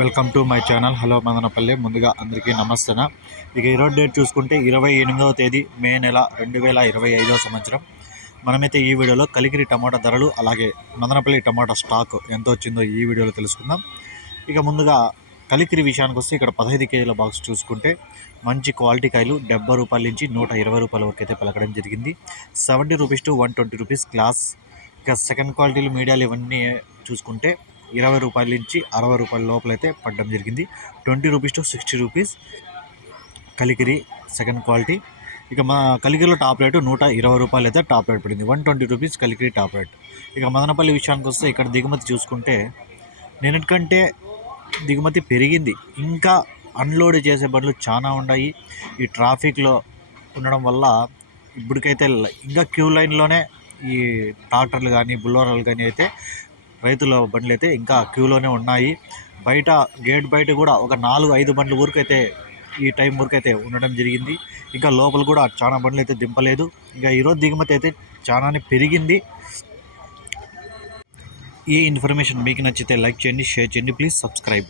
Welcome to my channel. Hello Madanapalle. ముందుగా అందరికీ నమస్తన. ఇక ఈరోజు డేట్ చూసుకుంటే ఇరవై ఎనిమిదవ తేదీ మే నెల రెండు వేల ఇరవై ఐదవ సంవత్సరం. మనమైతే ఈ వీడియోలో కలికిరి టమాటా ధరలు అలాగే మదనపల్లి టమాటా స్టాక్ ఎంత వచ్చిందో ఈ వీడియోలో తెలుసుకుందాం. ఇక ముందుగా కలికిరి విషయానికి వస్తే ఇక్కడ పదహైదు కేజీల బాక్స్ చూసుకుంటే మంచి క్వాలిటీ కాయలు డెబ్బై రూపాయల నుంచి నూట ఇరవై రూపాయల వరకు అయితే పలకడం జరిగింది. Seventy rupees to one twenty rupees class ఇక సెకండ్ క్వాలిటీలు మీడియాలు ఇవన్నీ చూసుకుంటే ఇరవై రూపాయల నుంచి అరవై రూపాయల లోపల అయితే పడడం జరిగింది. Twenty rupees to sixty rupees Kalikiri second quality. ఇక మా కలికిరిలో టాప్ రేటు నూట ఇరవై రూపాయలు అయితే టాప్ రేట్ పడింది. One twenty rupees Kalikiri top rate. ఇక మదనపల్లి విషయానికి వస్తే ఇక్కడ దిగుమతి చూసుకుంటే నిన్నటికంటే దిగుమతి పెరిగింది. ఇంకా అన్లోడ్ చేసే బండ్లు చాలా ఉన్నాయి. ఈ ట్రాఫిక్లో ఉండడం వల్ల ఇప్పటికైతే ఇంకా క్యూ లైన్లోనే ఈ ట్రాక్టర్లు కానీ బుల్లోరాలు కానీ అయితే రైతుల బండ్లు అయితే ఇంకా క్యూలోనే ఉన్నాయి. బయట గేట్ బయట కూడా ఒక నాలుగు ఐదు బండ్ల వరకు అయితే ఈ టైం వరకు అయితే ఉండడం జరిగింది. ఇంకా లోపల కూడా చాలా బండ్లు అయితే దింపలేదు. ఇంకా ఈరోజు దిగుమతి అయితే చాలానే పెరిగింది. ఈ ఇన్ఫర్మేషన్ మీకు నచ్చితే లైక్ చేయండి షేర్ చేయండి ప్లీజ్ సబ్స్క్రైబ్.